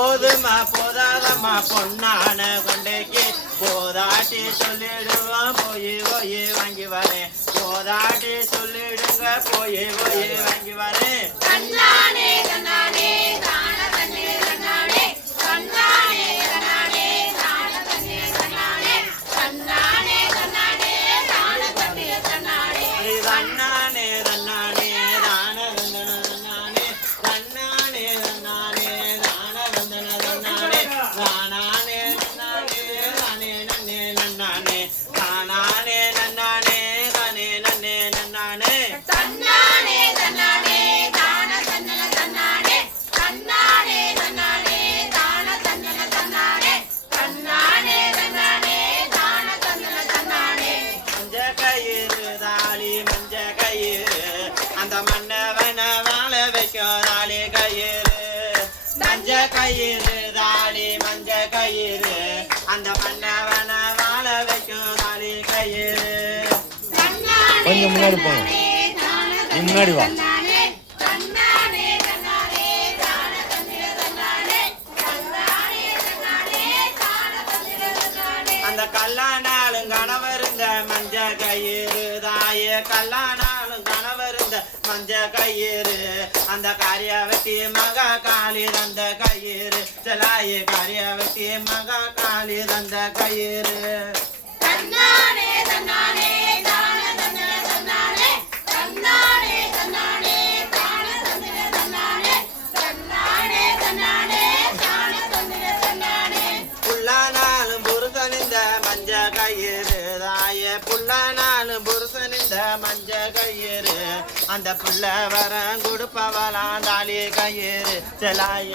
போதுமா போதாதம்மா பொன்னான கொண்டைக்கு போதாட்டி சொல்லிடுவோம் போய் போய் வாங்கி வரேன் போதாட்டி சொல்லிடுங்க போய் போய் வாங்கி வரேன் தன்னானே தன்னானே தான தன்னே தன்னானே தன்னானே தன்னானே தான தன்னே தன்னானே தன்னானே தன்னானே தான தன்னே தன்னானே தன்னானே தன்னானே தான தன்னானே தன்னானே தன்னானே தான தன்னானே தானானே நன்னானே தானே நன்னே நன்னானே தானானே நன்னானே தானே நன்னே நன்னானே தன்னானே தன்னானே தான தன்னே தன்னானே தன்னானே தன்னானே தான தன்னே தன்னானே தன்னானே தன்னானே தான தன்னே தன்னானே மஞ்ச கயிறு தாலி மஞ்ச கயிறு அந்த மன்னவன வாழ வைக்கும் தாலி கயிறு மஞ்ச கயிறு தாலி மஞ்ச கயிறு அந்த மன்னவன வாழ வைக்கும் தாலி கயிறு கொஞ்சம் முன்னாடி போங்க நீ முன்னாடி வா தன்னானே தன்னானே தன்னானே தான தன்னே தன்னானே தன்னானே தன்னானே தான தன்னே தன்னானே அந்த கல்லானாலும் கணவருந்த மஞ்ச கயிறு தாயே கல்லானாலும் கணவருந்த மஞ்ச கயிறு அந்த காரியாவட்டி மகா காளி தந்த கயிறு செலாயே காரியாவட்டி மகா காளி தந்த கயிறு தன்னானே தன்னானே தான தன்னே தன்னானே தன்னானே தன்னானே தான தன்னே தன்னானே தன்னானே தன்னானே தான தன்னே தன்னானே புல்லானாலும் புருஷனிந்த மஞ்ச கயிறு தாயே புல்லானாலும் புருஷனிந்த மஞ்ச கயிறு அந்த புள்ள வர கொடுப்பவளாம் தாலி கயிறு செலாய